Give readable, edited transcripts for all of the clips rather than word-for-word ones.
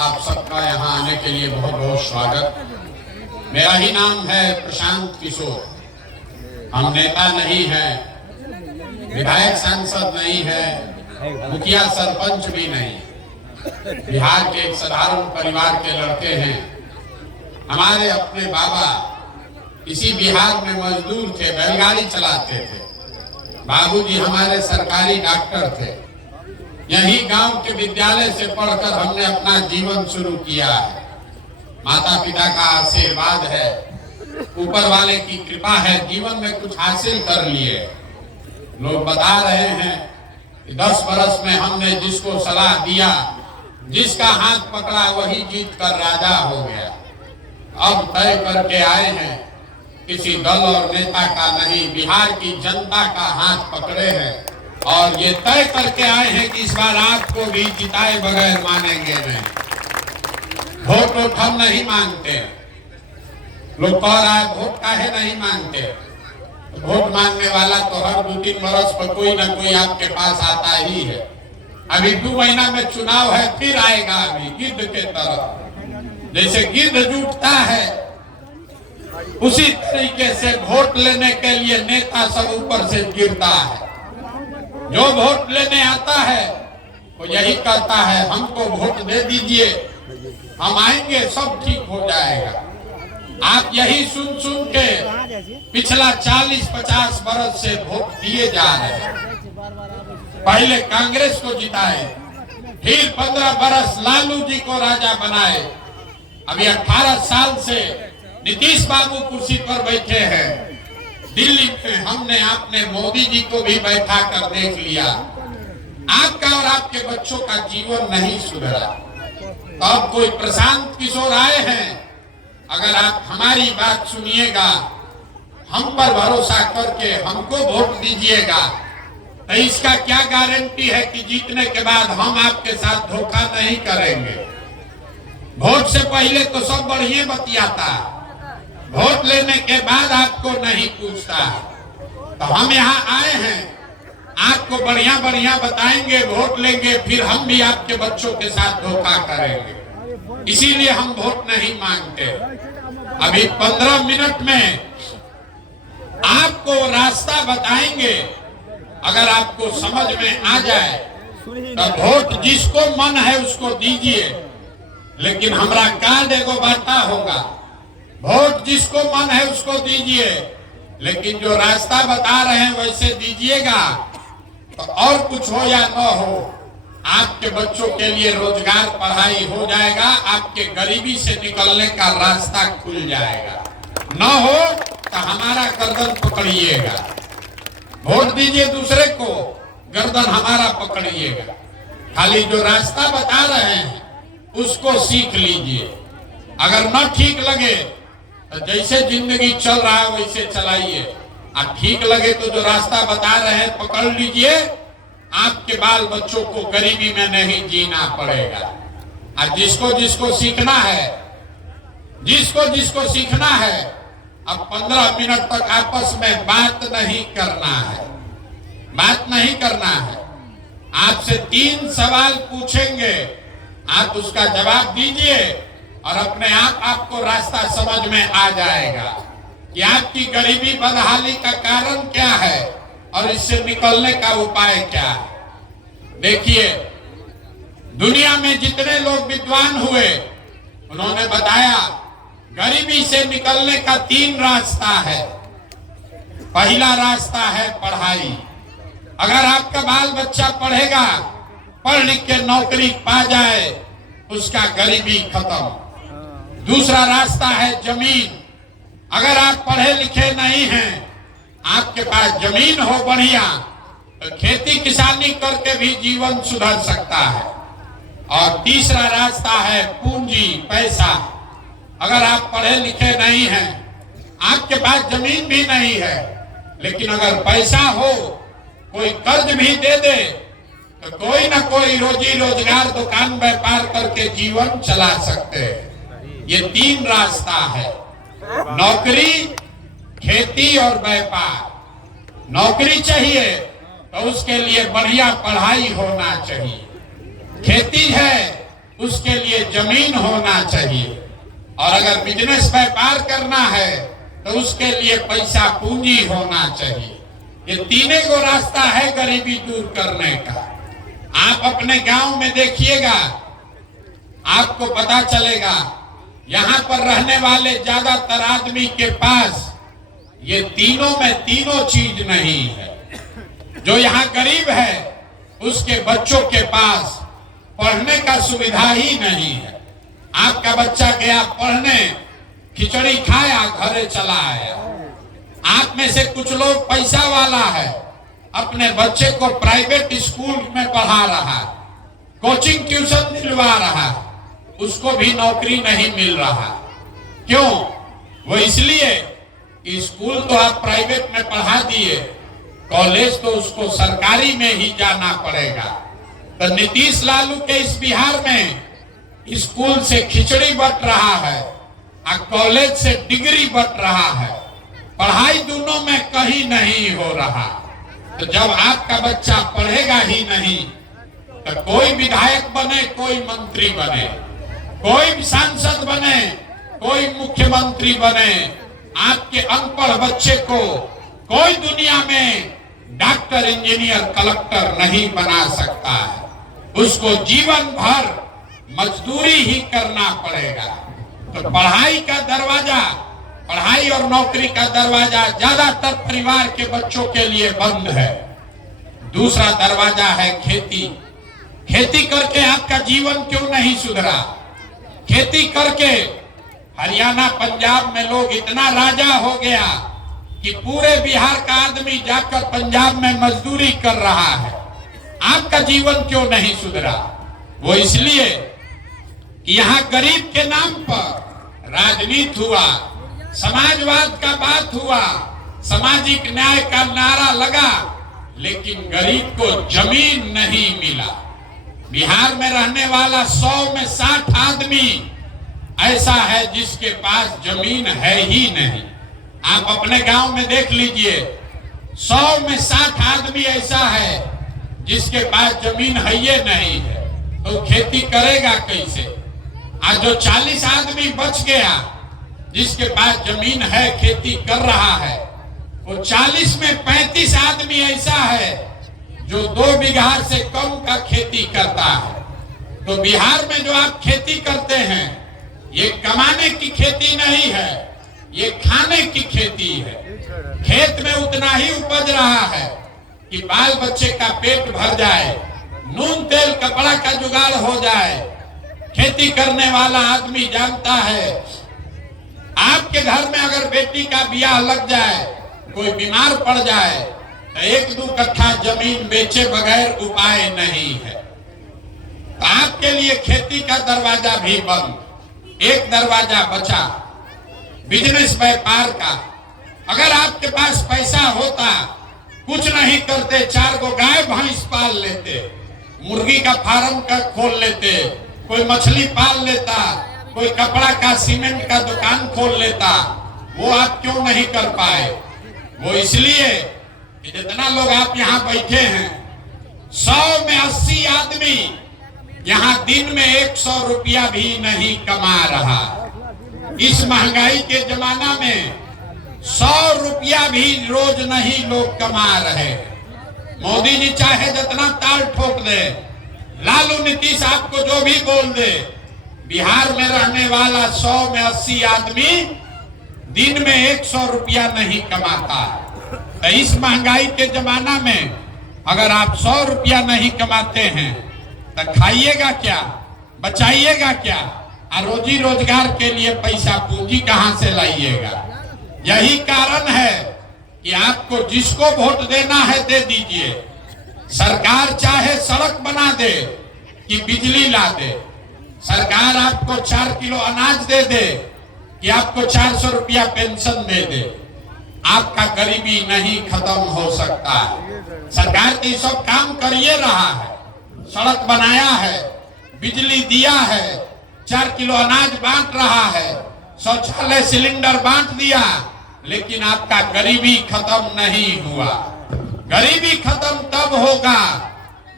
आप सबका यहाँ आने के लिए बहुत बहुत स्वागत। मेरा ही नाम है प्रशांत किशोर। हम नेता नहीं हैं, विधायक सांसद नहीं है, मुखिया सरपंच भी नहीं। बिहार के एक साधारण परिवार के लड़के हैं। हमारे अपने बाबा इसी बिहार में मजदूर थे, बैलगाड़ी चलाते थे। बाबूजी हमारे सरकारी डॉक्टर थे। यही गांव के विद्यालय से पढ़कर हमने अपना जीवन शुरू किया है। माता पिता का आशीर्वाद है, ऊपर वाले की कृपा है, जीवन में कुछ हासिल कर लिए। लोग बता रहे हैं कि 10 बरस में हमने जिसको सलाह दिया, जिसका हाथ पकड़ा वही जीत कर राजा हो गया। अब तय करके आए हैं, किसी दल और नेता का नहीं, बिहार की जनता का हाथ पकड़े हैं और ये तय करके आए हैं कि इस बार आपको भी जिताए बगैर मानेंगे नहीं। वोट हम नहीं मांगते। लोग कह रहा है वोट काहे नहीं मांगते। वोट मांगने वाला तो हर 2-3 बरस पर कोई ना कोई आपके पास आता ही है। अभी 2 महीना में चुनाव है, फिर आएगा अभी गिद्ध के तरह। जैसे गिद्ध जुटता है उसी तरीके से वोट लेने के लिए नेता सब ऊपर से गिरता है। जो वोट लेने आता है वो यही कहता है हमको वोट दे दीजिए, हम आएंगे, सब ठीक हो जाएगा। आप यही सुन सुन के पिछला 40-50 बरस से वोट दिए जा रहे हैं। पहले कांग्रेस को जिताए, फिर 15 बरस लालू जी को राजा बनाए। अभी 18 साल से नीतीश बाबू कुर्सी पर बैठे हैं। दिल्ली में हमने आपने मोदी जी को भी बैठा कर देख लिया। आपका और आपके बच्चों का जीवन नहीं सुधरा। तो अब कोई प्रशांत किशोर आए हैं, अगर आप हमारी बात सुनिएगा, हम पर भरोसा करके हमको वोट दीजिएगा, तो इसका क्या गारंटी है कि जीतने के बाद हम आपके साथ धोखा नहीं करेंगे। वोट से पहले तो सब बढ़िया बतियाता, वोट लेने के बाद आपको नहीं पूछता। तो हम यहाँ आए हैं, आपको बढ़िया बढ़िया बताएंगे, वोट लेंगे, फिर हम भी आपके बच्चों के साथ धोखा करेंगे। इसीलिए हम वोट नहीं मांगते। अभी 15 मिनट में आपको रास्ता बताएंगे। अगर आपको समझ में आ जाए तो वोट जिसको मन है उसको दीजिए, लेकिन हमारा कार्ड एगो बांटा होगा। वोट जिसको मन है उसको दीजिए, लेकिन जो रास्ता बता रहे हैं वैसे दीजिएगा। तो और कुछ हो या न हो, आपके बच्चों के लिए रोजगार, पढ़ाई हो जाएगा, आपके गरीबी से निकलने का रास्ता खुल जाएगा। न हो तो हमारा गर्दन पकड़िएगा। वोट दीजिए दूसरे को, गर्दन हमारा पकड़िएगा। खाली जो रास्ता बता रहे हैं उसको सीख लीजिए। अगर न ठीक लगे तो जैसे जिंदगी चल रहा है वैसे चलाइए, और ठीक लगे तो जो रास्ता बता रहे हैं पकड़ लीजिए। आपके बाल बच्चों को गरीबी में नहीं जीना पड़ेगा। और जिसको जिसको सीखना है, जिसको जिसको सीखना है, अब 15 मिनट तक आपस में बात नहीं करना है, बात नहीं करना है। आपसे 3 सवाल पूछेंगे, आप उसका जवाब दीजिए और अपने आप आपको रास्ता समझ में आ जाएगा कि आपकी गरीबी बदहाली का कारण क्या है और इससे निकलने का उपाय क्या है। देखिए, दुनिया में जितने लोग विद्वान हुए उन्होंने बताया गरीबी से निकलने का 3 रास्ता है। पहला रास्ता है पढ़ाई। अगर आपका बाल बच्चा पढ़ेगा, पढ़ लिख के नौकरी पा जाए, उसका गरीबी खत्म। दूसरा रास्ता है जमीन। अगर आप पढ़े लिखे नहीं हैं, आपके पास जमीन हो बढ़िया, तो खेती किसानी करके भी जीवन सुधर सकता है। और तीसरा रास्ता है पूंजी, पैसा। अगर आप पढ़े लिखे नहीं हैं, आपके पास जमीन भी नहीं है, लेकिन अगर पैसा हो, कोई कर्ज भी दे दे, तो कोई ना कोई रोजी रोजगार, दुकान व्यापार करके जीवन चला सकते हैं। ये 3 रास्ता है, नौकरी, खेती और व्यापार। नौकरी चाहिए तो उसके लिए बढ़िया पढ़ाई होना चाहिए। खेती है उसके लिए जमीन होना चाहिए, और अगर बिजनेस व्यापार करना है तो उसके लिए पैसा पूंजी होना चाहिए। ये तीनों को रास्ता है गरीबी दूर करने का। आप अपने गांव में देखिएगा, आपको पता चलेगा यहाँ पर रहने वाले ज्यादातर आदमी के पास ये तीनों में तीनों चीज नहीं है। जो यहाँ गरीब है उसके बच्चों के पास पढ़ने का सुविधा ही नहीं है। आपका बच्चा गया पढ़ने, खिचड़ी खाया, घरे चला आया। आप में से कुछ लोग पैसा वाला है, अपने बच्चे को प्राइवेट स्कूल में पढ़ा रहा है, कोचिंग ट्यूशन दिलवा रहा है, उसको भी नौकरी नहीं मिल रहा। क्यों? वो इसलिए कि स्कूल तो आप प्राइवेट में पढ़ा दिए, कॉलेज तो उसको सरकारी में ही जाना पड़ेगा। तो नीतीश लालू के इस बिहार में स्कूल से खिचड़ी बट रहा है और कॉलेज से डिग्री बट रहा है। पढ़ाई दोनों में कहीं नहीं हो रहा। तो जब आपका बच्चा पढ़ेगा ही नहीं तो कोई विधायक बने, कोई मंत्री बने, कोई सांसद बने, कोई मुख्यमंत्री बने, आपके अनपढ़ बच्चे को कोई दुनिया में डॉक्टर, इंजीनियर, कलेक्टर नहीं बना सकता है। उसको जीवन भर मजदूरी ही करना पड़ेगा। तो पढ़ाई का दरवाजा, पढ़ाई और नौकरी का दरवाजा ज्यादातर परिवार के बच्चों के लिए बंद है। दूसरा दरवाजा है खेती। खेती करके आपका जीवन क्यों नहीं सुधरा? खेती करके हरियाणा, पंजाब में लोग इतना राजा हो गया कि पूरे बिहार का आदमी जाकर पंजाब में मजदूरी कर रहा है। आपका जीवन क्यों नहीं सुधरा? वो इसलिए कि यहाँ गरीब के नाम पर राजनीति हुआ, समाजवाद का बात हुआ, सामाजिक न्याय का नारा लगा, लेकिन गरीब को जमीन नहीं मिला। बिहार में रहने वाला 100 में 60 आदमी ऐसा है जिसके पास जमीन है ही नहीं। आप अपने गांव में देख लीजिए, 100 में 60 आदमी ऐसा है जिसके पास जमीन है ही नहीं है। तो खेती करेगा कैसे? आज जो 40 आदमी बच गया जिसके पास जमीन है, खेती कर रहा है, वो 40 में 35 आदमी ऐसा है जो 2 बीघा से कम का खेती करता है। तो बिहार में जो आप खेती करते हैं, ये कमाने की खेती नहीं है, ये खाने की खेती है। खेत में उतना ही उपज रहा है कि बाल बच्चे का पेट भर जाए, नून तेल कपड़ा का जुगाड़ हो जाए। खेती करने वाला आदमी जानता है, आपके घर में अगर बेटी का ब्याह लग जाए, कोई बीमार पड़ जाए, तो 1-2 कट्ठा जमीन बेचे बगैर उपाय नहीं है। तो आपके लिए खेती का दरवाजा भी बंद। एक दरवाजा बचा, बिजनेस व्यापार का। अगर आपके पास पैसा होता, कुछ नहीं करते, 4 गो गाय भैंस पाल लेते, मुर्गी का फार्म का खोल लेते, कोई मछली पाल लेता, कोई कपड़ा का, सीमेंट का दुकान खोल लेता, वो आप क्यों नहीं कर पाए? वो इसलिए कि जितना लोग आप यहाँ बैठे हैं, 100 में 80 आदमी यहाँ दिन में 100 रुपया भी नहीं कमा रहा। इस महंगाई के जमाना में 100 रुपया भी रोज नहीं लोग कमा रहे। मोदी जी चाहे जितना ताल ठोक दे, लालू नीतीश आपको जो भी बोल दे, बिहार में रहने वाला 100 में 80 आदमी दिन में 100 रुपया नहीं कमाता। तो इस महंगाई के जमाना में अगर आप 100 रुपया नहीं कमाते हैं तो खाइएगा क्या, बचाइएगा क्या, और रोजी रोजगार के लिए पैसा पूंजी कहां से लाइएगा? यही कारण है कि आपको जिसको वोट देना है दे दीजिए। सरकार चाहे सड़क बना दे कि बिजली ला दे, सरकार आपको 4 किलो अनाज दे दे कि आपको 400 रुपया पेंशन दे दे, आपका गरीबी नहीं खत्म हो सकता है। सरकार तो सब काम करिए रहा है, सड़क बनाया है, बिजली दिया है, 4 किलो अनाज बांट रहा है, शौचालय सिलेंडर बांट दिया, लेकिन आपका गरीबी खत्म नहीं हुआ। गरीबी खत्म तब होगा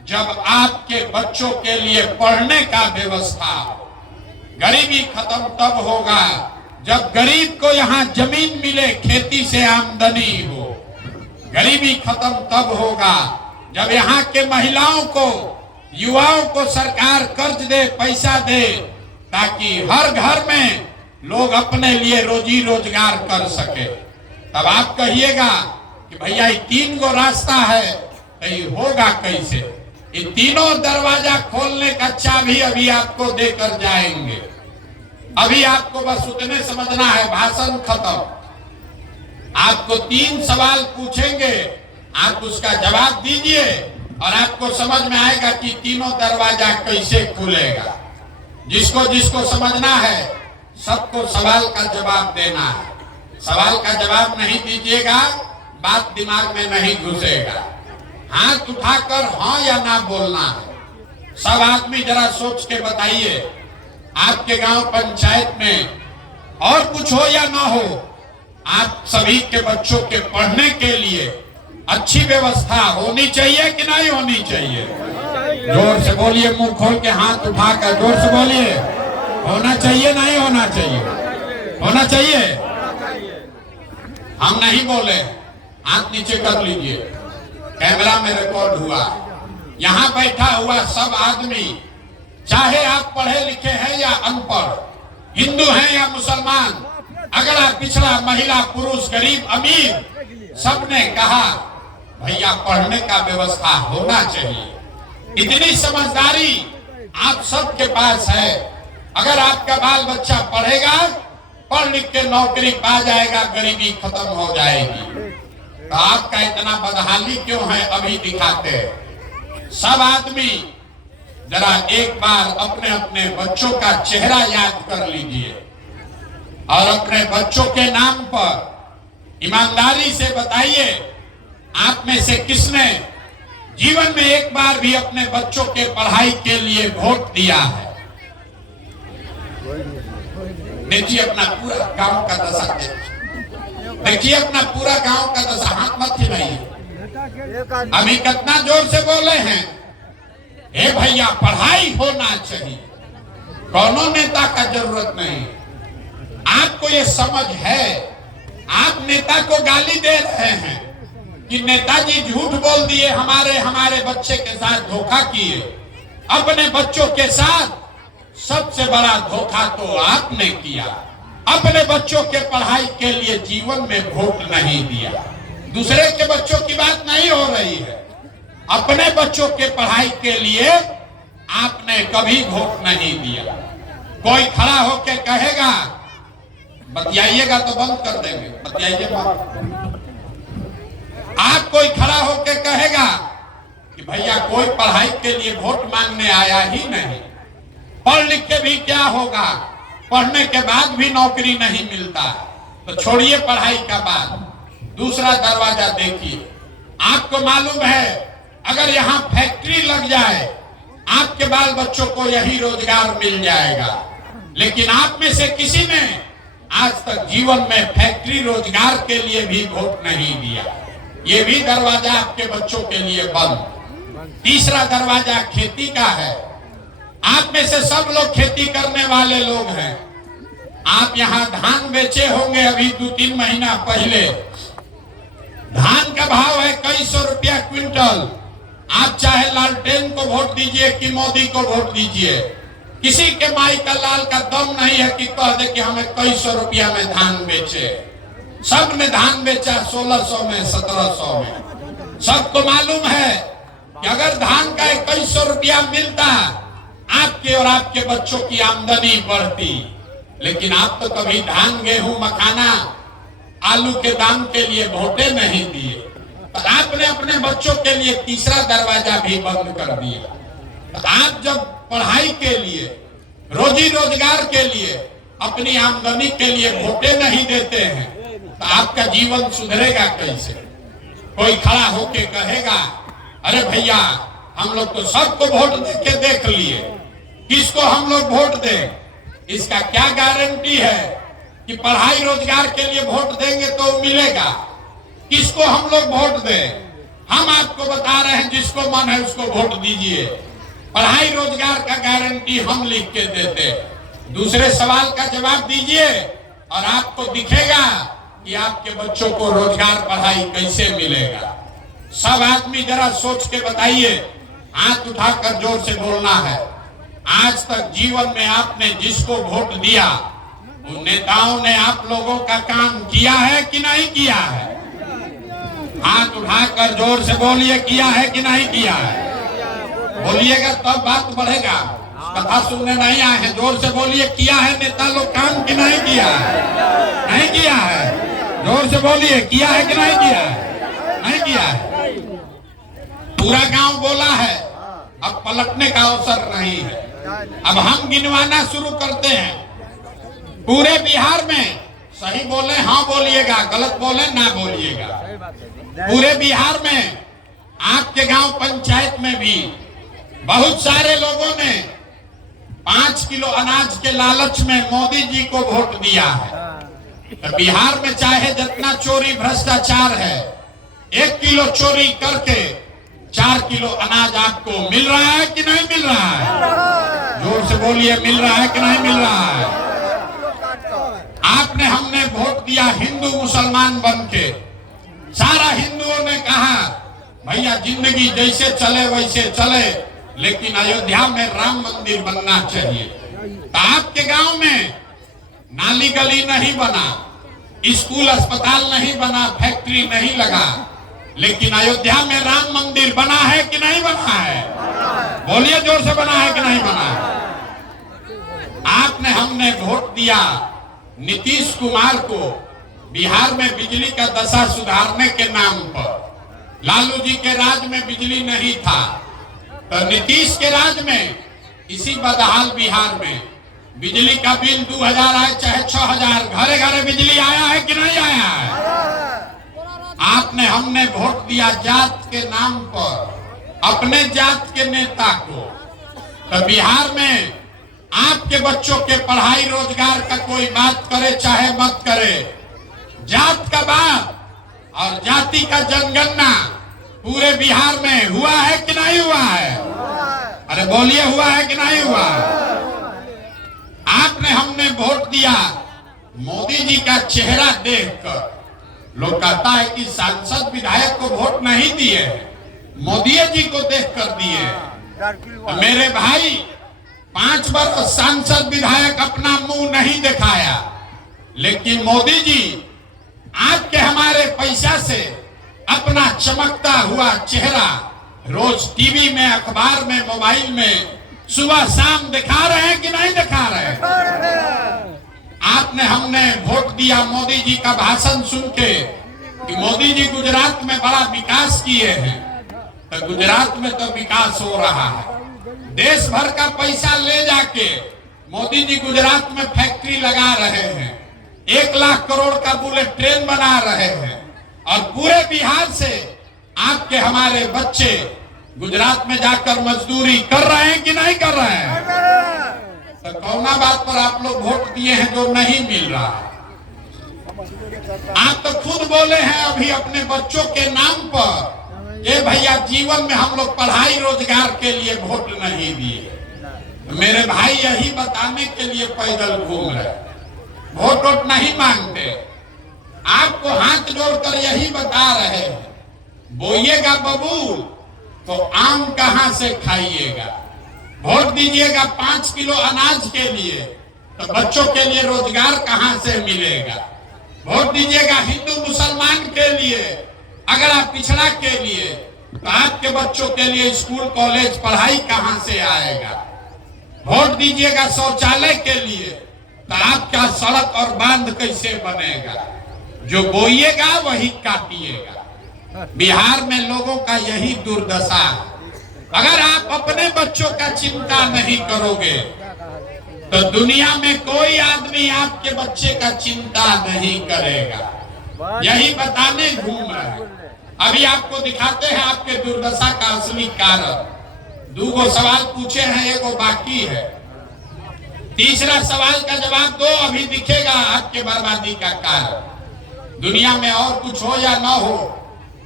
जब आपके बच्चों के लिए पढ़ने का व्यवस्था। गरीबी खत्म तब होगा जब गरीब को यहाँ जमीन मिले, खेती से आमदनी हो। गरीबी खत्म तब होगा जब यहाँ के महिलाओं को, युवाओं को सरकार कर्ज दे, पैसा दे, ताकि हर घर में लोग अपने लिए रोजी रोजगार कर सके। तब आप कहिएगा कि भैया ये 3 गो रास्ता है, तो ये होगा कैसे? ये तीनों दरवाजा खोलने का चाबी अभी आपको देकर जाएंगे। अभी आपको बस उतने समझना है, भाषण खत्म। आपको 3 सवाल पूछेंगे, आप उसका जवाब दीजिए और आपको समझ में आएगा कि तीनों दरवाजा कैसे खुलेगा। जिसको जिसको समझना है सबको सवाल का जवाब देना है। सवाल का जवाब नहीं दीजिएगा, बात दिमाग में नहीं घुसेगा। हाथ उठाकर हाँ या ना बोलना है। सब आदमी जरा सोच के बताइए, आपके गांव पंचायत में और कुछ हो या ना हो, आप सभी के बच्चों के पढ़ने के लिए अच्छी व्यवस्था होनी चाहिए कि नहीं होनी चाहिए? जोर से बोलिए, मुंह खोल के हाथ उठाकर जोर से बोलिए। होना चाहिए नहीं होना चाहिए? होना चाहिए। हम नहीं बोले, हाथ नीचे कर लीजिए। कैमरा में रिकॉर्ड हुआ। यहाँ बैठा हुआ सब आदमी, चाहे आप पढ़े लिखे हैं या अनपढ़, हिंदू हैं या मुसलमान, अगला पिछड़ा, महिला पुरुष, गरीब अमीर, सबने कहा भैया पढ़ने का व्यवस्था होना चाहिए। इतनी समझदारी आप सबके पास है। अगर आपका बाल बच्चा पढ़ेगा, पढ़ लिख के नौकरी पा जाएगा, गरीबी खत्म हो जाएगी। तो आपका इतना बदहाली क्यों है? अभी दिखाते हैं। सब आदमी जरा एक बार अपने अपने बच्चों का चेहरा याद कर लीजिए और अपने बच्चों के नाम पर ईमानदारी से बताइए, आप में से किसने जीवन में एक बार भी अपने बच्चों के पढ़ाई के लिए वोट दिया है? देखिए अपना पूरा गांव का दशा, देखिए अपना पूरा गांव का दशा। हाथ मत हिलाइए। अभी कितना जोर से बोले हैं, हे भैया पढ़ाई होना चाहिए, कौनों नेता का जरूरत नहीं। आपको ये समझ है? आप नेता को गाली दे रहे हैं कि नेताजी झूठ बोल दिए, हमारे बच्चे के साथ धोखा किए। अपने बच्चों के साथ सबसे बड़ा धोखा तो आपने किया। अपने बच्चों के पढ़ाई के लिए जीवन में वोट नहीं दिया। दूसरे के बच्चों की बात नहीं हो रही है, अपने बच्चों के पढ़ाई के लिए आपने कभी वोट नहीं दिया। कोई खड़ा होकर कहेगा, बतियाइएगा तो बंद कर देंगे, बतियाइए मत। आप कोई खड़ा होकर कहेगा कि भैया कोई पढ़ाई के लिए वोट मांगने आया ही नहीं, पढ़ लिख के भी क्या होगा, पढ़ने के बाद भी नौकरी नहीं मिलता, तो छोड़िए पढ़ाई का बात। दूसरा दरवाजा देखिए। आपको मालूम है अगर यहाँ फैक्ट्री लग जाए, आपके बाल बच्चों को यही रोजगार मिल जाएगा। लेकिन आप में से किसी ने आज तक जीवन में फैक्ट्री रोजगार के लिए भी वोट नहीं दिया। ये भी दरवाजा आपके बच्चों के लिए बंद। तीसरा दरवाजा खेती का है। आप में से सब लोग खेती करने वाले लोग हैं। आप यहाँ धान बेचे होंगे अभी 2-3 महीना पहले। धान का भाव है कई सौ रुपया क्विंटल। आप चाहे लालटेन को वोट दीजिए कि मोदी को वोट दीजिए, किसी के माई का लाल का दम नहीं है कि कह दे कि हमें कई सौ रुपया में धान बेचे। सब ने धान बेचा 1600 में, 1700 में। सबको मालूम है कि अगर धान का 2100 रुपया मिलता, आपके और आपके बच्चों की आमदनी बढ़ती। लेकिन आप तो कभी धान, गेहूं, मखाना, आलू के दाम के लिए वोटे नहीं दिए। तो आपने अपने बच्चों के लिए तीसरा दरवाजा भी बंद कर दिया। तो आप जब पढ़ाई के लिए, रोजी रोजगार के लिए, अपनी आमदनी के लिए वोटे नहीं देते हैं, तो आपका जीवन सुधरेगा कैसे? कोई खड़ा होके कहेगा, अरे भैया हम लोग तो सबको वोट दे के देख लिए, किसको हम लोग वोट दें? इसका क्या गारंटी है कि पढ़ाई रोजगार के लिए वोट देंगे तो मिलेगा? किसको हम लोग वोट दें? हम आपको बता रहे हैं जिसको मन है उसको वोट दीजिए। पढ़ाई रोजगार का गारंटी हम लिख के देते। दूसरे सवाल का जवाब दीजिए और आपको दिखेगा कि आपके बच्चों को रोजगार पढ़ाई कैसे मिलेगा। सब आदमी जरा सोच के बताइए, हाथ उठाकर जोर से बोलना है। आज तक जीवन में आपने जिसको वोट दिया उन नेताओं ने आप लोगों का काम किया है कि नहीं किया है? हाथ उठाकर जोर से बोलिए, किया है कि नहीं किया है? बोलिएगा तब बात बढ़ेगा। कथा सुनने नहीं आए हैं, जोर से बोलिए, किया है नेता लोग काम कि नहीं किया है? नहीं किया है। जोर से बोलिए, किया है कि नहीं किया है? नहीं किया है। पूरा गांव बोला है, अब पलटने का अवसर नहीं है। अब हम गिनवाना शुरू करते हैं। पूरे बिहार में सही बोले हाँ बोलिएगा, गलत बोले ना बोलिएगा। पूरे बिहार में आपके गांव पंचायत में भी बहुत सारे लोगों ने 5 किलो अनाज के लालच में मोदी जी को वोट दिया है। तो बिहार में चाहे जितना चोरी भ्रष्टाचार है, 1 किलो चोरी करके 4 किलो अनाज आपको मिल रहा है कि नहीं मिल रहा है? जोर से बोलिए, मिल रहा है कि नहीं मिल रहा है? आपने हमने वोट दिया हिंदू मुसलमान बन के। सारा हिंदुओं ने कहा भैया जिंदगी जैसे चले वैसे चले, लेकिन अयोध्या में राम मंदिर बनना चाहिए। तो आपके गांव में नाली गली नहीं बना, स्कूल अस्पताल नहीं बना, फैक्ट्री नहीं लगा, लेकिन अयोध्या में राम मंदिर बना है कि नहीं बना है? बोलिए जोर से, बना है कि नहीं बना है? आपने हमने वोट दिया नीतीश कुमार को बिहार में बिजली का दशा सुधारने के नाम पर। लालू जी के राज में बिजली नहीं था, तो नीतीश के राज में इसी बदहाल बिहार में बिजली का बिल 2000 आए चाहे 6000, घरे घरे बिजली आया है कि नहीं आया है? आपने हमने वोट दिया जात के नाम पर अपने जात के नेता को। तो बिहार में आपके बच्चों के पढ़ाई रोजगार का कोई बात करे चाहे मत करे, जात का बात और जाति का जनगणना पूरे बिहार में हुआ है कि नहीं हुआ है? अरे बोलिए, हुआ है कि नहीं हुआ? आपने हमने वोट दिया मोदी जी का चेहरा देखकर। लोग कहता है कि सांसद विधायक को वोट नहीं दिए, मोदी जी को देखकर दिए। तो मेरे भाई 5 वर्ष सांसद विधायक अपना मुंह नहीं दिखाया, लेकिन मोदी जी आपके हमारे पैसा से अपना चमकता हुआ चेहरा रोज टीवी में, अखबार में, मोबाइल में सुबह शाम दिखा रहे हैं कि नहीं दिखा रहे हैं? आपने हमने वोट दिया मोदी जी का भाषण सुन के कि मोदी जी गुजरात में बड़ा विकास किए हैं। तो गुजरात में तो विकास हो रहा है, देश भर का पैसा ले जाके मोदी जी गुजरात में फैक्ट्री लगा रहे हैं, 1 लाख करोड़ का बुलेट ट्रेन बना रहे हैं, और पूरे बिहार से आपके हमारे बच्चे गुजरात में जाकर मजदूरी कर रहे हैं कि नहीं कर रहे हैं? तो कौना बात पर आप लोग वोट दिए हैं जो नहीं मिल रहा है? आप तो खुद बोले हैं अभी अपने बच्चों के नाम पर, ये भैया जीवन में हम लोग पढ़ाई रोजगार के लिए वोट नहीं दिए। मेरे भाई यही बताने के लिए पैदल घूम रहे, वोट वोट नहीं मांगते। आपको हाथ जोड़कर यही बता रहे हैं, बोइएगा बबूल तो आम कहां से खाइएगा। वोट दीजिएगा 5 किलो अनाज के लिए, तो बच्चों के लिए रोजगार कहां से मिलेगा? वोट दीजिएगा हिंदू मुसलमान के लिए, अगर आप पिछड़ा के लिए, तो आपके बच्चों के लिए स्कूल कॉलेज पढ़ाई कहां से आएगा? वोट दीजिएगा शौचालय के लिए, तो आपका सड़क और बांध कैसे बनेगा? जो बोइएगा वही काटिएगा। बिहार में लोगों का यही दुर्दशा है। अगर आप अपने बच्चों का चिंता नहीं करोगे तो दुनिया में कोई आदमी आपके बच्चे का चिंता नहीं करेगा। यही बताने घूम रहे हैं। अभी आपको दिखाते हैं आपके दुर्दशा का असली कारण। 2 सवाल पूछे हैं, 1 बाकी है। तीसरा सवाल का जवाब दो, अभी दिखेगा आपके बर्बादी का कारण। दुनिया में और कुछ हो या ना हो,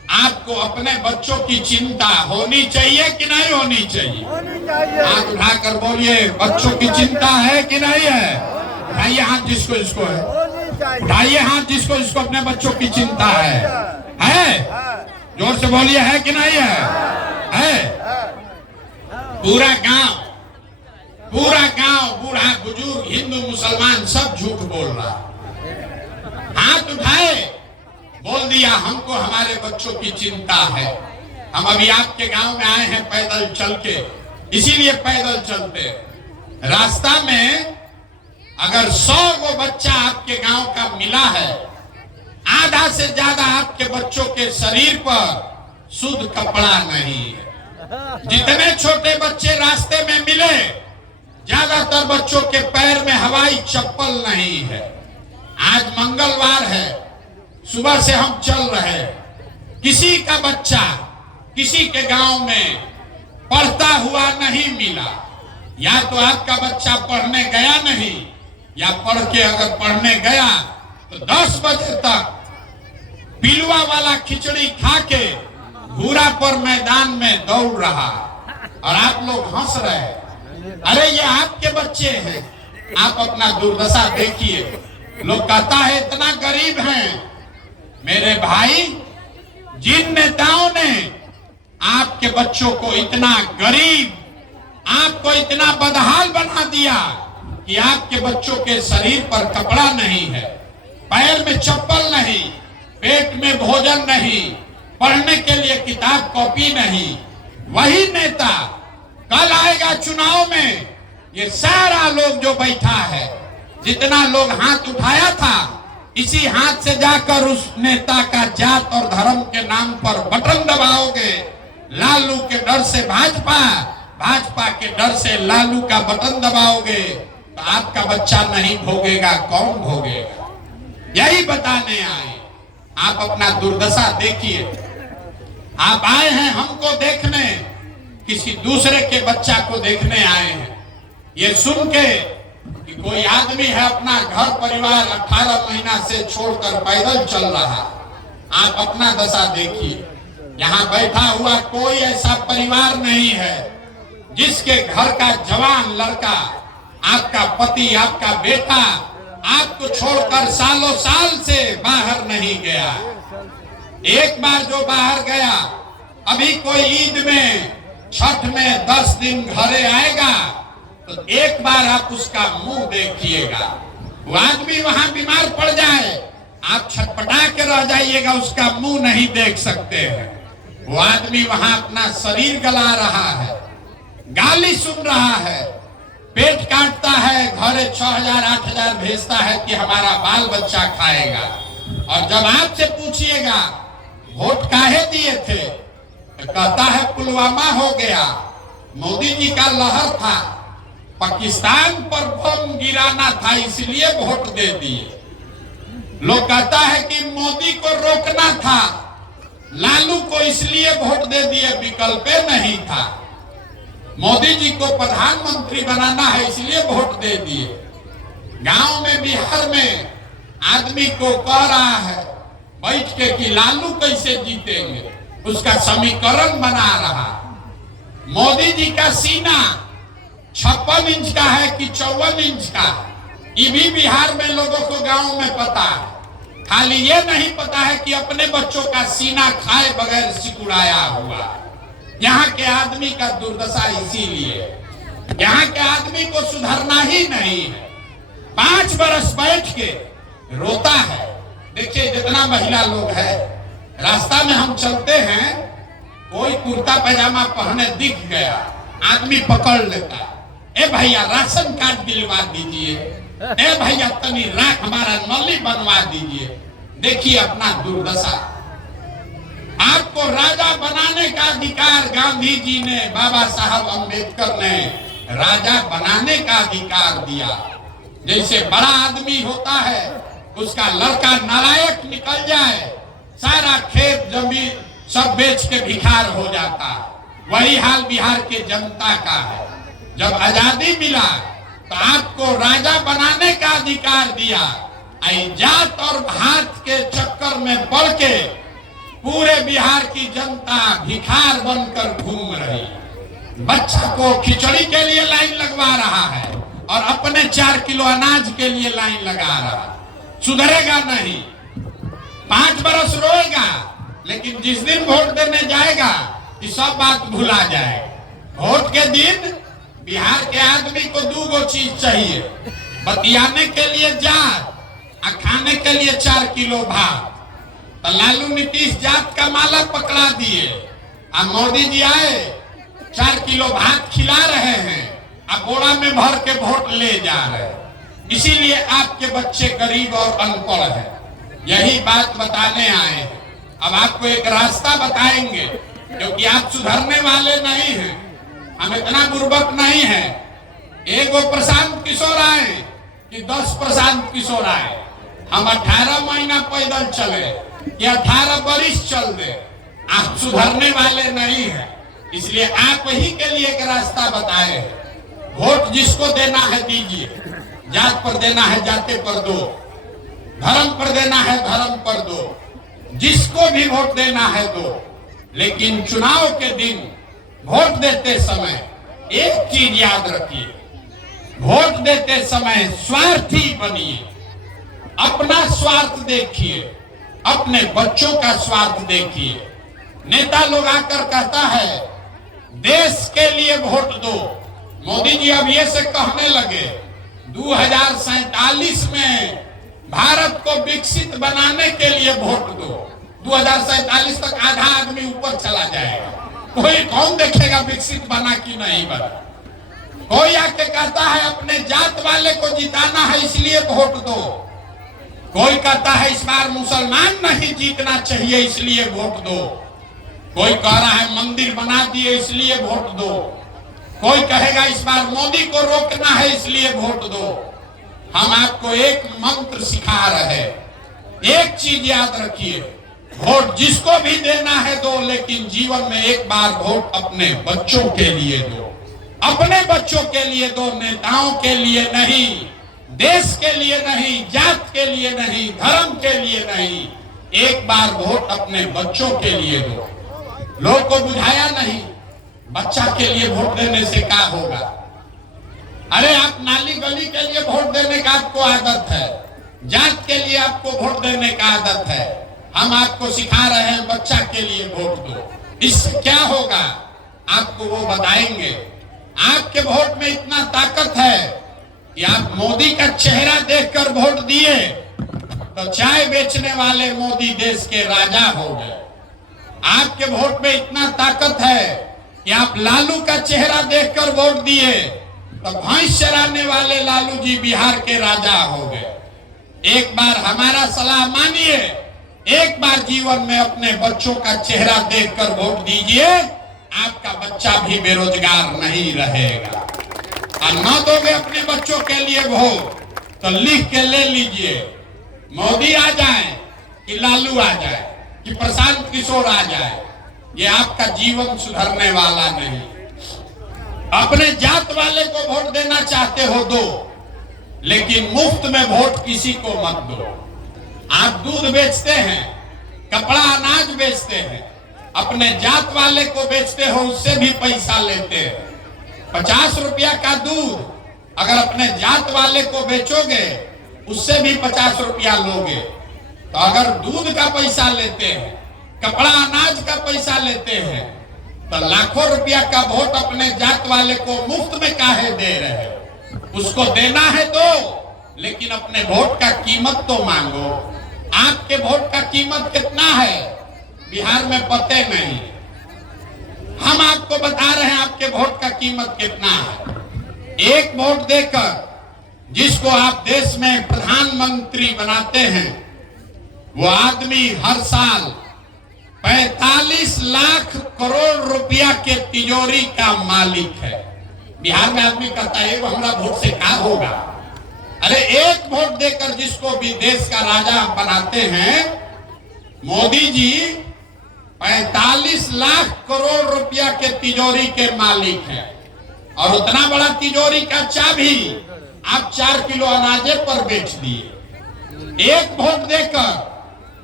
आपको अपने बच्चों की चिंता होनी चाहिए कि नहीं होनी चाहिए? हाथ उठाकर बोलिए, बच्चों की चिंता है कि नहीं है? उठाइए हाथ जिसको जिसको है, उठाइए हाथ जिसको जिसको अपने बच्चों की चिंता है? जोर से बोलिए, है कि नहीं है? पूरा गांव बूढ़ा बुजुर्ग हिंदू मुसलमान सब झूठ बोल रहा। हाथ उठाए, बोल दिया हमको हमारे बच्चों की चिंता है। हम अभी आपके गांव में आए हैं पैदल चल के, इसीलिए पैदल चलते। रास्ता में अगर 100 गो बच्चा आपके गांव का मिला है, आधा से ज्यादा आपके बच्चों के शरीर पर शुद्ध कपड़ा नहीं है। जितने छोटे बच्चे रास्ते में मिले, ज्यादातर बच्चों के पैर में हवाई चप्पल नहीं है। आज मंगलवार है, सुबह से हम चल रहे हैं, किसी का बच्चा किसी के गांव में पढ़ता हुआ नहीं मिला। या तो आपका बच्चा पढ़ने गया नहीं, या पढ़ के अगर पढ़ने गया तो 10 बजे तक पिलुआ वाला खिचड़ी खा के घूरा पर मैदान में दौड़ रहा, और आप लोग हंस रहे हैं। अरे ये आपके बच्चे हैं, आप अपना दुर्दशा देखिए। लोग कहता है इतना गरीब हैं। मेरे भाई, जिन नेताओं ने आपके बच्चों को इतना गरीब, आपको इतना बदहाल बना दिया कि आपके बच्चों के शरीर पर कपड़ा नहीं है, पैर में चप्पल नहीं, पेट में भोजन नहीं, पढ़ने के लिए किताब कॉपी नहीं, वही नेता कल आएगा चुनाव में। ये सारा लोग जो बैठा है, जितना लोग हाथ उठाया था, इसी हाथ से जाकर उस नेता का जात और धर्म के नाम पर बटन दबाओगे। लालू के डर से भाजपा, भाजपा के डर से लालू का बटन दबाओगे, तो आपका बच्चा नहीं भोगेगा, कौन भोगेगा? यही बताने आए। आप अपना दुर्दशा देखिए। आप आए हैं हमको देखने, किसी दूसरे के बच्चा को देखने आए हैं। ये सुन के कि कोई आदमी है अपना घर परिवार 18 महीना से छोड़कर पैदल चल रहा, आप अपना दशा देखिए। यहाँ बैठा हुआ कोई ऐसा परिवार नहीं है जिसके घर का जवान लड़का, आपका पति, आपका बेटा आपको छोड़कर सालों साल से बाहर नहीं गया। एक बार जो बाहर गया, अभी कोई ईद में, छठ में 10 दिन घरे आएगा तो एक बार आप उसका मुंह देखिएगा। वो आदमी वहां बीमार पड़ जाए, आप छटपटा के रह जाइएगा, उसका मुंह नहीं देख सकते हैं। वो आदमी वहां अपना शरीर गला रहा है, गाली सुन रहा है, पेट काटता है, घरे 6000 8000 भेजता है कि हमारा बाल बच्चा खाएगा। और जब आपसे पूछिएगा वोट काहे दिए थे, तो कहता है पुलवामा हो गया, मोदी जी का लहर था, पाकिस्तान पर बम गिराना था इसलिए वोट दे दिए। लोग कहता है कि मोदी को रोकना था, लालू को इसलिए वोट दे दिए, विकल्प नहीं था। मोदी जी को प्रधानमंत्री बनाना है इसलिए वोट दे दिए। गांव में, बिहार में आदमी को कह रहा है बैठ के कि लालू कैसे जीतेंगे, उसका समीकरण बना रहा। मोदी जी का सीना 56 इंच का है कि 54 इंच का, ये भी बिहार में लोगों को गांव में पता है। खाली ये नहीं पता है कि अपने बच्चों का सीना खाए बगैर सिकुड़ाया हुआ। यहाँ के आदमी का दुर्दशा इसीलिए, यहाँ के आदमी को सुधरना ही नहीं है। 5 बरस बैठ के रोता है। देखिए जितना महिला लोग है, रास्ता में हम चलते हैं, कोई कुर्ता पैजामा पहने दिख गया, आदमी पकड़ लेता, ए भैया राशन कार्ड दिलवा दीजिए, ए भैया तनी राख हमारा नली बनवा दीजिए। देखिए अपना दुर्दशा। आपको राजा बनाने का अधिकार गांधी जी ने, बाबा साहब अम्बेडकर ने राजा बनाने का अधिकार दिया। जैसे बड़ा आदमी होता है, उसका लड़का नालायक निकल जाए, सारा खेत जमीन सब बेच के भिखार हो जाता। वही हाल बिहार के जनता का है। जब आजादी मिला तो आपको राजा बनाने का अधिकार दिया। जात और भात के चक्कर में पड़ के पूरे बिहार की जनता भिखार बनकर घूम रही, बच्चा को खिचड़ी के लिए लाइन लगवा रहा है और अपने 4 किलो अनाज के लिए लाइन लगा रहा। सुधरेगा नहीं, 5 बरस रोएगा, लेकिन जिस दिन वोट देने जाएगा ये सब बात भुला जाएगा। वोट के दिन बिहार के आदमी को 2 चीज चाहिए, बतियाने के लिए जात और खाने के लिए 4 किलो भात। तो लालू नीतीश जात का माला पकड़ा दिए और मोदी जी आए 4 किलो भात खिला रहे हैं और बोरा में भर के वोट ले जा रहे हैं। इसीलिए आपके बच्चे गरीब और अनपढ़ हैं। यही बात बताने आए हैं। अब आपको एक रास्ता बताएंगे, क्योंकि आप सुधरने वाले नहीं हैं, हम इतना बुर्बक नहीं है। एक वो प्रशांत किशोर आए कि 10 प्रशांत किशोर आए, हम 18 महीना पैदल चले या 18 बरिस चल दे, आप सुधरने वाले नहीं है। इसलिए आप ही के लिए एक रास्ता बताए, वोट जिसको देना है दीजिए, जात पर देना है जाते पर दो, धर्म पर देना है धर्म पर दो, जिसको भी वोट देना है दो। लेकिन चुनाव के दिन वोट देते समय एक चीज याद रखिए, वोट देते समय स्वार्थी बनिए, अपना स्वार्थ देखिए, अपने बच्चों का स्वार्थ देखिए। नेता लोग आकर कहता है देश के लिए वोट दो, मोदी जी अब ये से कहने लगे 2047 में भारत को विकसित बनाने के लिए वोट दो। 2047 तक आधा आदमी ऊपर चला जाएगा, कोई कौन देखेगा विकसित बना कि नहीं बना। कोई आके कहता है अपने जात वाले को जिताना है इसलिए वोट दो, कोई कहता है इस बार मुसलमान नहीं जीतना चाहिए इसलिए वोट दो, कोई कह रहा है मंदिर बना दिए इसलिए वोट दो, कोई कहेगा इस बार मोदी को रोकना है इसलिए वोट दो। हम आपको एक मंत्र सिखा रहे हैं, एक चीज याद रखिए, वोट जिसको भी देना है दो, लेकिन जीवन में एक बार वोट अपने बच्चों के लिए दो, अपने बच्चों के लिए दो, नेताओं के लिए नहीं, देश के लिए नहीं, जात के लिए नहीं, धर्म के लिए नहीं, एक बार वोट अपने बच्चों के लिए दो। लोग को बुझाया नहीं, बच्चा के लिए वोट देने से क्या होगा। अरे आप नाली गली के लिए वोट देने का आपको आदत है, जात के लिए आपको वोट देने का आदत है, हम आपको सिखा रहे हैं बच्चा के लिए वोट दो। इससे क्या होगा आपको वो बताएंगे। आपके वोट में इतना ताकत है कि आप मोदी का चेहरा देखकर वोट दिए तो चाय बेचने वाले मोदी देश के राजा हो गए। आपके वोट में इतना ताकत है कि आप लालू का चेहरा देखकर वोट दिए तो भैंस चराने वाले लालू जी बिहार के राजा हो गए। एक बार हमारा सलाह मानिए, एक बार जीवन में अपने बच्चों का चेहरा देखकर वोट दीजिए, आपका बच्चा भी बेरोजगार नहीं रहेगा। और न दोगे अपने बच्चों के लिए वोट तो लिख के ले लीजिए, मोदी आ जाए कि लालू आ जाए कि प्रशांत किशोर आ जाए, ये आपका जीवन सुधरने वाला नहीं। अपने जात वाले को वोट देना चाहते हो दो, लेकिन मुफ्त में वोट किसी को मत दो। आप दूध बेचते हैं, कपड़ा अनाज बेचते हैं, अपने जात वाले को बेचते हो, उससे भी पैसा लेते हैं। 50 रुपया का दूध अगर अपने जात वाले को बेचोगे उससे भी 50 रुपया लोगे। तो अगर दूध का पैसा लेते हैं, कपड़ा अनाज का पैसा लेते हैं, तो लाखों रुपया का वोट अपने जात वाले को मुफ्त में काहे दे रहे हो। उसको देना है तो, लेकिन अपने वोट का कीमत तो मांगो। आपके वोट का कीमत कितना है बिहार में पते नहीं, हम आपको बता रहे हैं आपके वोट का कीमत कितना है। एक वोट देकर जिसको आप देश में प्रधानमंत्री बनाते हैं, वो आदमी हर साल 45 लाख करोड़ रुपया के तिजोरी का मालिक है। बिहार में आदमी कहता है वो हमारा वोट से क्या होगा। अरे एक वोट देकर जिसको भी देश का राजा बनाते हैं, मोदी जी 45 लाख करोड़ रुपया के तिजोरी के मालिक हैं। और उतना बड़ा तिजोरी का चाबी आप 4 किलो अनाजे पर बेच दिए। एक वोट देकर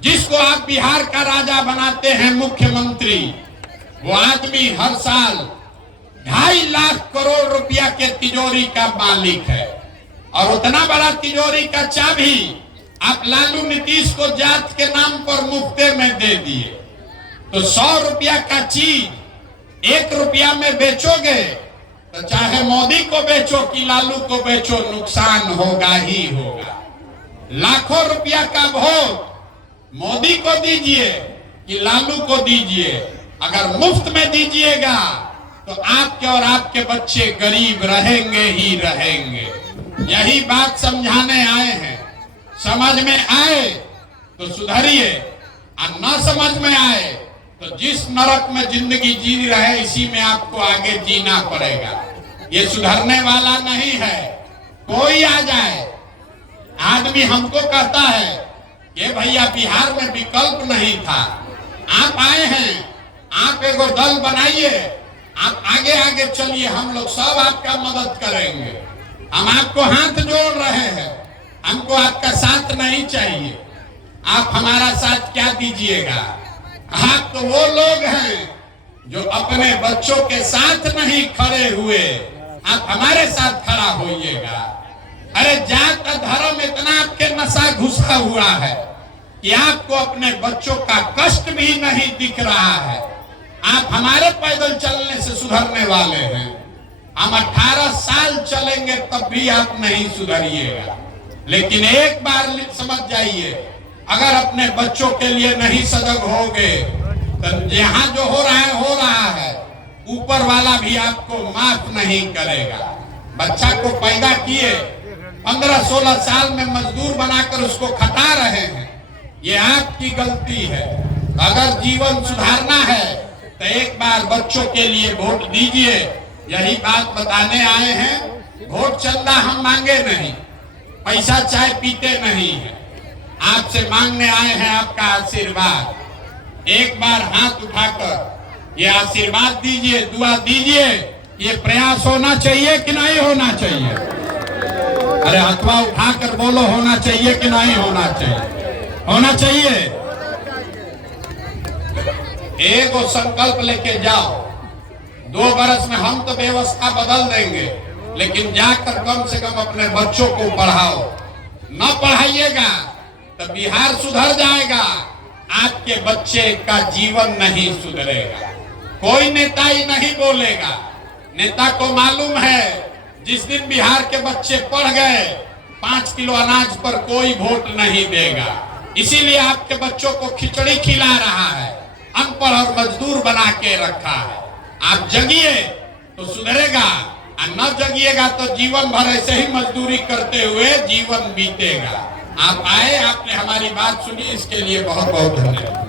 जिसको आप बिहार का राजा बनाते हैं मुख्यमंत्री, वो आदमी हर साल 2.5 लाख करोड़ रुपया के तिजोरी का मालिक है। और उतना बड़ा तिजोरी का चाबी आप लालू नीतीश को जात के नाम पर मुफ्ते में दे दिए। तो 100 रुपया का चीज 1 रुपया में बेचोगे तो चाहे मोदी को बेचो कि लालू को बेचो, नुकसान होगा ही होगा। लाखों रुपया का वोट मोदी को दीजिए कि लालू को दीजिए, अगर मुफ्त में दीजिएगा तो आपके और आपके बच्चे गरीब रहेंगे ही रहेंगे। यही बात समझाने आए हैं। समझ में आए तो सुधरिए, और न समझ में आए तो जिस नरक में जिंदगी जी रहे इसी में आपको आगे जीना पड़ेगा। ये सुधरने वाला नहीं है। कोई आ जाए, आदमी हमको कहता है कि भैया बिहार में विकल्प नहीं था, आप आए हैं, आप एगो दल बनाइए, आप आगे आगे चलिए, हम लोग सब आपका मदद करेंगे। हम आपको हाथ जोड़ रहे हैं, हमको आपका साथ नहीं चाहिए। आप हमारा साथ क्या दीजिएगा? आप तो वो लोग हैं जो अपने बच्चों के साथ नहीं खड़े हुए, आप हमारे साथ खड़ा होइएगा। अरे जात का धर्म इतना आपके नशा घुसा हुआ है कि आपको अपने बच्चों का कष्ट भी नहीं दिख रहा है। आप हमारे पैदल चलने से सुधरने वाले हैं, हम 18 साल चलेंगे तब भी आप नहीं सुधरिएगा। लेकिन एक बार समझ जाइए, अगर अपने बच्चों के लिए नहीं सजग होगे तो यहाँ जो हो रहा है, ऊपर वाला भी आपको माफ नहीं करेगा। बच्चा को पैदा किए, 15-16 साल में मजदूर बनाकर उसको खटा रहे हैं, ये आपकी गलती है। अगर जीवन सुधारना है तो एक बार बच्चों के लिए वोट दीजिए। यही बात बताने आए हैं। वोट चंदा हम मांगे नहीं, पैसा चाय पीते नहीं है, आपसे मांगने आए हैं आपका आशीर्वाद। एक बार हाथ उठाकर ये आशीर्वाद दीजिए, दुआ दीजिए। ये प्रयास होना चाहिए कि नहीं होना चाहिए? अरे हाथवा उठाकर बोलो, होना चाहिए कि नहीं होना चाहिए? होना चाहिए। एक संकल्प लेके जाओ, 2 बरस में हम तो व्यवस्था बदल देंगे, लेकिन जाकर कम से कम अपने बच्चों को पढ़ाओ। न पढ़ाइएगा तो बिहार सुधर जाएगा, आपके बच्चे का जीवन नहीं सुधरेगा। कोई नेता ही नहीं बोलेगा। नेता को मालूम है जिस दिन बिहार के बच्चे पढ़ गए 5 किलो अनाज पर कोई वोट नहीं देगा। इसीलिए आपके बच्चों को खिचड़ी खिला रहा है, अनपढ़ और मजदूर बना के रखा है। आप जगिए तो सुधरेगा, और न जगिएगा तो जीवन भर ऐसे ही मजदूरी करते हुए जीवन बीतेगा। आप आए, आपने हमारी बात सुनी, इसके लिए बहुत बहुत धन्यवाद।